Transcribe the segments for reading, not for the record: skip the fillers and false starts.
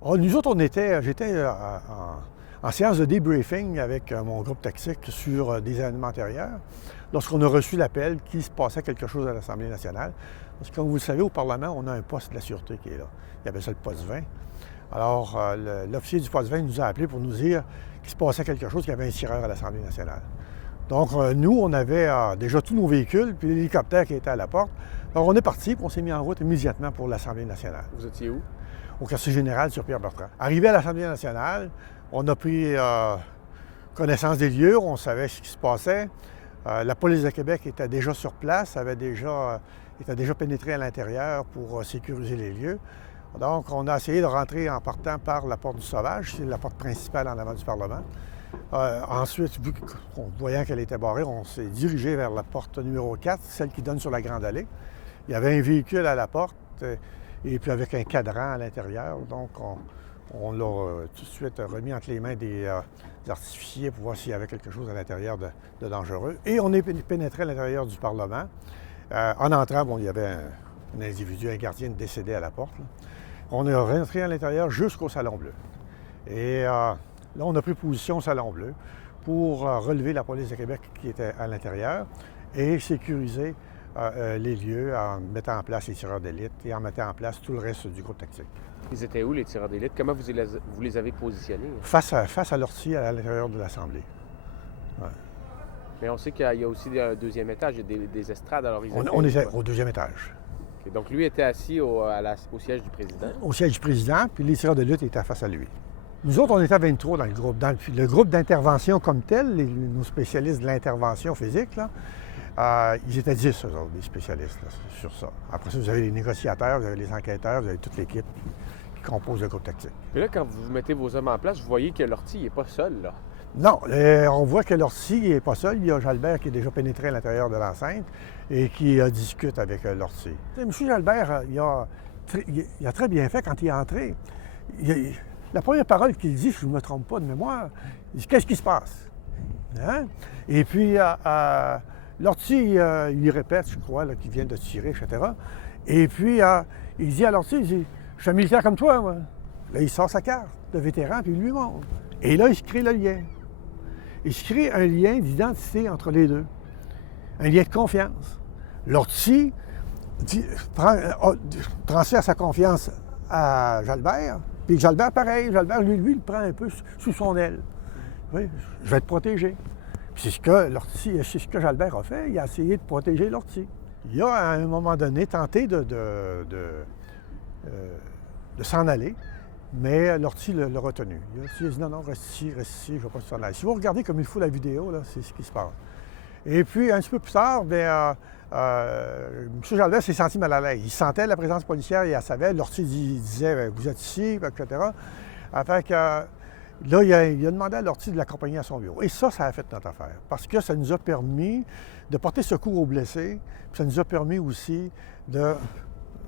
Nous autres, j'étais en séance de débriefing avec mon groupe tactique sur des événements antérieurs, lorsqu'on a reçu l'appel qu'il se passait quelque chose à l'Assemblée nationale. Parce que, comme vous le savez, au Parlement, on a un poste de la sûreté qui est là. Il appelle ça le poste 20. Alors, l'officier du poste 20 nous a appelés pour nous dire qu'il se passait quelque chose, qu'il y avait un tireur à l'Assemblée nationale. Donc, nous, on avait déjà tous nos véhicules, puis l'hélicoptère qui était à la porte. Alors, on est parti, puis on s'est mis en route immédiatement pour l'Assemblée nationale. Vous étiez où? Au quartier général sur Pierre-Bertrand. Arrivé à l'Assemblée nationale, on a pris connaissance des lieux, on savait ce qui se passait. La police de Québec était déjà sur place, était déjà pénétrée à l'intérieur pour sécuriser les lieux. Donc, on a essayé de rentrer en partant par la porte du Sauvage, c'est la porte principale en avant du Parlement. Ensuite, voyant qu'elle était barrée, on s'est dirigé vers la porte numéro 4, celle qui donne sur la Grande Allée. Il y avait un véhicule à la porte, et puis avec un cadran à l'intérieur. Donc, on l'a tout de suite remis entre les mains des artificiers pour voir s'il y avait quelque chose à l'intérieur de dangereux. Et on est pénétré à l'intérieur du Parlement. En entrant, il y avait un individu, un gardien décédé à la porte. Là. On est rentré à l'intérieur jusqu'au Salon Bleu. Et là, on a pris position au Salon Bleu pour relever la police de Québec qui était à l'intérieur et sécuriser les lieux en mettant en place les tireurs d'élite et en mettant en place tout le reste du groupe tactique. Ils étaient où, les tireurs d'élite? Comment vous les avez positionnés? Face à l'ortie à l'intérieur de l'Assemblée. Ouais. Mais on sait qu'il y a aussi un deuxième étage, il y a des estrades. Alors on était au deuxième étage. Okay. Donc lui était assis au siège du président? Au siège du président, puis les tireurs d'élite étaient face à lui. Nous autres, on était 23 dans le groupe. Dans le groupe d'intervention comme tel, nos spécialistes de l'intervention physique, là, ils étaient 10, eux autres, des spécialistes là, sur ça. Après ça, vous avez les négociateurs, vous avez les enquêteurs, vous avez toute l'équipe qui compose le groupe tactique. Puis là, quand vous mettez vos hommes en place, vous voyez que l'ortie n'est pas seul, là. Non, on voit que l'ortie n'est pas seul. Il y a Jalbert qui est déjà pénétré à l'intérieur de l'enceinte et qui discute avec l'ortie. M. Jalbert, il a très bien fait quand il est entré. La première parole qu'il dit, si je ne me trompe pas de mémoire, il dit « Qu'est-ce qui se passe? » Hein? Et puis, l'ortie, il lui répète, je crois, qu'il vient de tirer, etc. Et puis, il dit à l'ortie, il dit « Je suis un militaire comme toi, moi. » Là, il sort sa carte de vétéran, puis il lui montre. Et là, il se crée le lien. Il se crée un lien d'identité entre les deux. Un lien de confiance. L'ortie transfère sa confiance à Jalbert. Puis Jalbert, pareil. Jalbert, lui, il prend un peu sous son aile. Oui, je vais te protéger. Puis c'est ce que Jalbert a fait. Il a essayé de protéger l'ortie. Il a, à un moment donné, tenté de s'en aller, mais l'ortie l'a retenu. Il a dit non, reste ici, je ne vais pas s'en aller. Si vous regardez comme il faut la vidéo, là, c'est ce qui se passe. Et puis, un petit peu plus tard, M. Jalbert s'est senti mal à l'aise. Il sentait la présence policière, il la savait. L'ortie disait vous êtes ici, etc. Fait que, là, il a demandé à l'ortie de l'accompagner à son bureau. Et ça a fait notre affaire. Parce que ça nous a permis de porter secours aux blessés. Puis ça nous a permis aussi de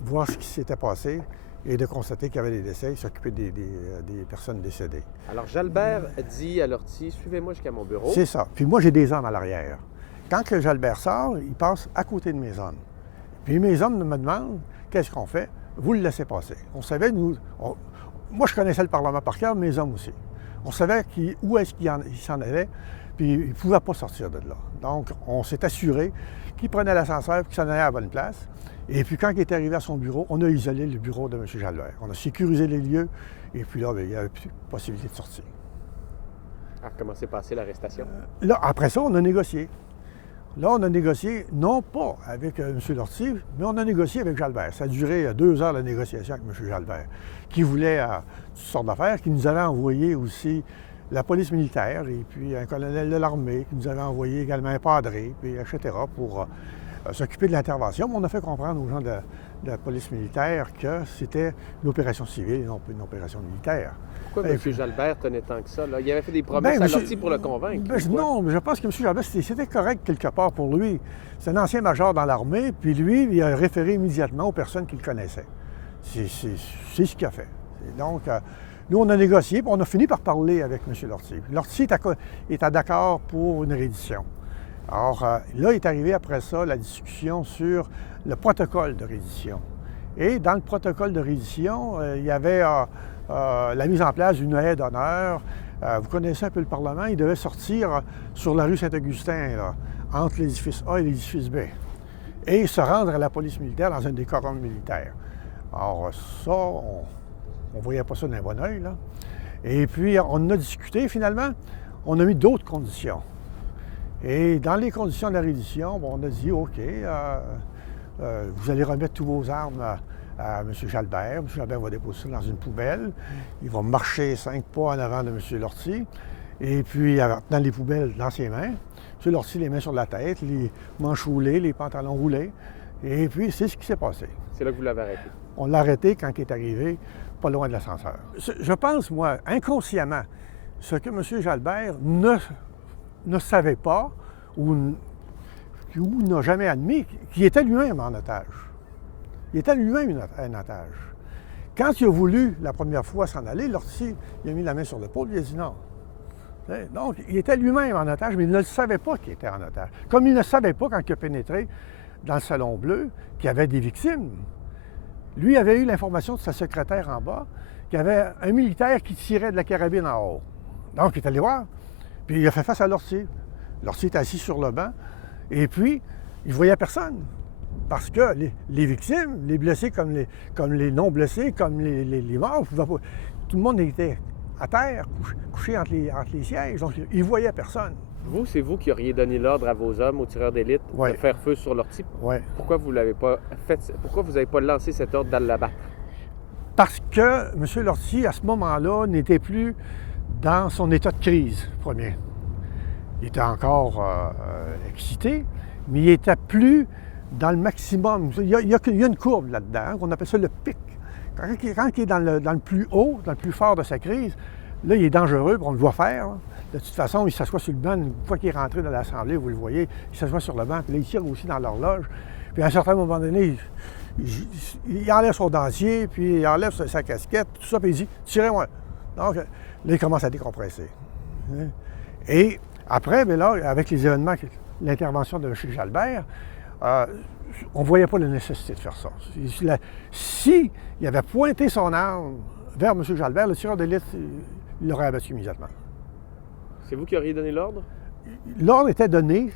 voir ce qui s'était passé et de constater qu'il y avait des décès, s'occuper des personnes décédées. Alors, Jalbert dit à l'ortie, suivez-moi jusqu'à mon bureau. C'est ça. Puis moi, j'ai des hommes à l'arrière. Quand que Jalbert sort, il passe à côté de mes hommes. Puis mes hommes me demandent, qu'est-ce qu'on fait? Vous le laissez passer. On savait, moi, je connaissais le Parlement par cœur, mes hommes aussi. On savait où est-ce qu'il s'en allait, puis il ne pouvait pas sortir de là. Donc, on s'est assuré qu'il prenait l'ascenseur et qu'il s'en allait à la bonne place. Et puis, quand il est arrivé à son bureau, on a isolé le bureau de M. Jalbert. On a sécurisé les lieux, et puis là, il n'y avait plus de possibilité de sortir. Alors, comment s'est passée l'arrestation? Là, après ça, on a négocié. Là, on a négocié, non pas avec M. Lortie, mais on a négocié avec Jalbert. Ça a duré 2 heures de négociation avec M. Jalbert, qui voulait toutes sortes d'affaires, qui nous avait envoyé aussi la police militaire, et puis un colonel de l'armée, qui nous avait envoyé également un padré, puis etc., pour s'occuper de l'intervention. Mais on a fait comprendre aux gens de la police militaire que c'était une opération civile et non pas une opération militaire. Pourquoi M. Jalbert tenait tant que ça? Là? Il avait fait des promesses à l'ortie pour le convaincre. Non, mais je pense que M. Jalbert, c'était correct quelque part pour lui. C'est un ancien major dans l'armée, puis lui, il a référé immédiatement aux personnes qu'il connaissait. C'est ce qu'il a fait. Et donc, nous, on a négocié, puis on a fini par parler avec M. Lortie. Lortie était d'accord pour une reddition. Alors, là est arrivé après ça la discussion sur le protocole de reddition. Et dans le protocole de reddition, il y avait la mise en place d'une haie d'honneur. Vous connaissez un peu le Parlement, il devait sortir sur la rue Saint-Augustin, là, entre l'édifice A et l'édifice B, et se rendre à la police militaire dans un décorum militaire. Alors ça, on ne voyait pas ça d'un bon oeil, là. Et puis, on en a discuté finalement, on a mis d'autres conditions. Et dans les conditions de la reddition, bon, on a dit, OK, vous allez remettre tous vos armes à M. Jalbert. M. Jalbert va déposer ça dans une poubelle. Il va marcher 5 pas en avant de M. Lortie. Et puis, en tenant les poubelles dans ses mains, M. Lortie les mains sur la tête, les manches roulées, les pantalons roulés. Et puis, c'est ce qui s'est passé. C'est là que vous l'avez arrêté? On l'a arrêté quand il est arrivé, pas loin de l'ascenseur. Je pense, moi, inconsciemment, ce que M. Jalbert ne savait pas ou n'a jamais admis, qu'il était lui-même en otage. Il était lui-même un otage. Quand il a voulu, la première fois, s'en aller, Lortie, il a mis la main sur l'épaule, il a dit non. Donc, il était lui-même en otage, mais il ne le savait pas qu'il était en otage. Comme il ne savait pas, quand il a pénétré dans le Salon Bleu, qu'il y avait des victimes. Lui avait eu l'information de sa secrétaire en bas, qu'il y avait un militaire qui tirait de la carabine en haut. Donc, il est allé voir, puis il a fait face à Lortie. Lortie était assis sur le banc, et puis, il ne voyait personne. Parce que les victimes, les blessés comme les non-blessés, comme les morts, tout le monde était à terre, couché entre les sièges, donc il ne voyait personne. Vous, c'est vous qui auriez donné l'ordre à vos hommes, aux tireurs d'élite, de faire feu sur Lortie. Pourquoi vous l'avez pas fait? Pourquoi vous n'avez pas lancé cet ordre d'aller l'abattre? Parce que M. Lortie, à ce moment-là, n'était plus dans son état de crise premier. Il était encore excité, mais il n'était plus dans le maximum. Il y a une courbe là-dedans, hein, qu'on appelle ça le pic. Quand il est dans le plus haut, dans le plus fort de sa crise, là, il est dangereux, on le voit faire. Là. De toute façon, il s'assoit sur le banc. Une fois qu'il est rentré dans l'Assemblée, vous le voyez, il s'assoit sur le banc, puis là, il tire aussi dans l'horloge. Puis à un certain moment donné, il enlève son dentier, puis il enlève sa casquette, tout ça, puis il dit « Tirez-moi ». Donc, là, il commence à décompresser. Et après, bien là, avec les événements, l'intervention de M. Jalbert, on ne voyait pas la nécessité de faire ça. Si il avait pointé son arme vers M. Jalbert, le tireur d'élite, il l'aurait abattu immédiatement. C'est vous qui auriez donné l'ordre? L'ordre était donné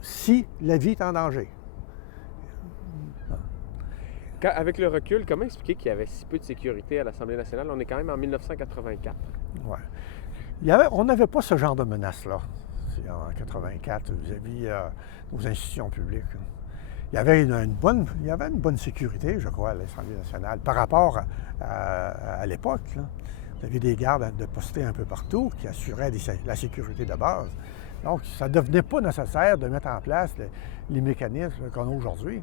si la vie est en danger. Avec le recul, comment expliquer qu'il y avait si peu de sécurité à l'Assemblée nationale? On est quand même en 1984. Oui. On n'avait pas ce genre de menace-là en 1984 vis-à-vis nos institutions publiques. Il y avait une bonne sécurité, je crois, à l'Assemblée nationale par rapport à l'époque. Vous aviez des gardes de postés un peu partout qui assuraient la sécurité de base. Donc, ça ne devenait pas nécessaire de mettre en place les mécanismes qu'on a aujourd'hui.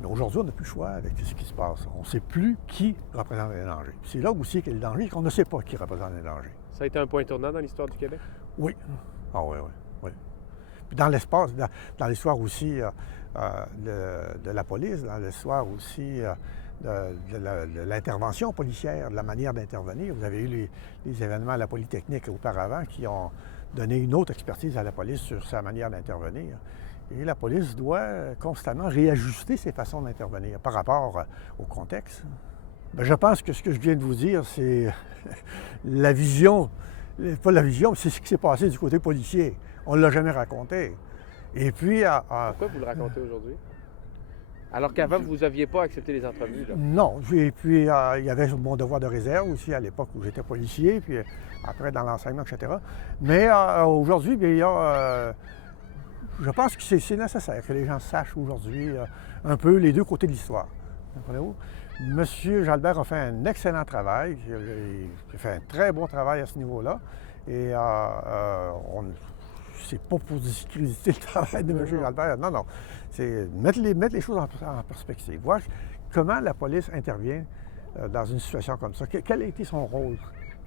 Mais aujourd'hui, on n'a plus le choix avec ce qui se passe. On ne sait plus qui représente les dangers. C'est là aussi qu'il y a le danger, qu'on ne sait pas qui représente les dangers. Ça a été un point tournant dans l'histoire du Québec? Oui. Ah oui. Puis dans l'espace, dans l'histoire aussi de la police, dans l'histoire aussi de l'intervention policière, de la manière d'intervenir. Vous avez eu les événements à la Polytechnique auparavant qui ont donné une autre expertise à la police sur sa manière d'intervenir. Et la police doit constamment réajuster ses façons d'intervenir par rapport au contexte. Bien, je pense que ce que je viens de vous dire, c'est la vision, pas la vision, mais c'est ce qui s'est passé du côté policier. On ne l'a jamais raconté. Et puis... Pourquoi vous le racontez aujourd'hui? Alors qu'avant, vous n'aviez pas accepté les entrevues, là? Non. Et puis, il y avait mon devoir de réserve aussi à l'époque où j'étais policier, puis après dans l'enseignement, etc. Mais aujourd'hui, bien, il y a... je pense que c'est nécessaire que les gens sachent aujourd'hui un peu les deux côtés de l'histoire. Comprenez-vous? M. Jalbert a fait un excellent travail. Il a fait un très bon travail à ce niveau-là. Et c'est pas pour discréditer le travail de M. Jalbert. Non. C'est mettre les choses en perspective. Voir comment la police intervient dans une situation comme ça. Quel a été son rôle?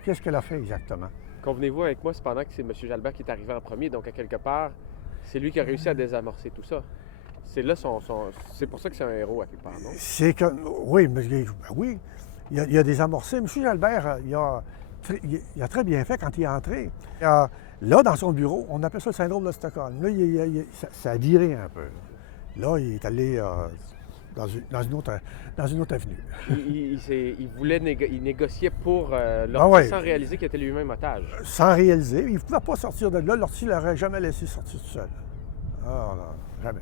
Qu'est-ce qu'elle a fait exactement? Convenez-vous avec moi cependant que c'est M. Jalbert qui est arrivé en premier, donc à quelque part, c'est lui qui a réussi à désamorcer tout ça. C'est là c'est pour ça que c'est un héros à quelque part, non? C'est que... Oui, oui. Il a désamorcé. M. Jalbert, il a très bien fait quand il est entré. Là, dans son bureau, on appelle ça le syndrome de Stockholm. Là, ça a viré un peu. Là, il est allé dans une autre avenue. Il négociait pour Ah Lortie ouais. sans réaliser qu'il était lui-même otage. Sans réaliser. Il ne pouvait pas sortir de là. L'ortie ne l'aurait jamais laissé sortir tout seul. Ah non, jamais.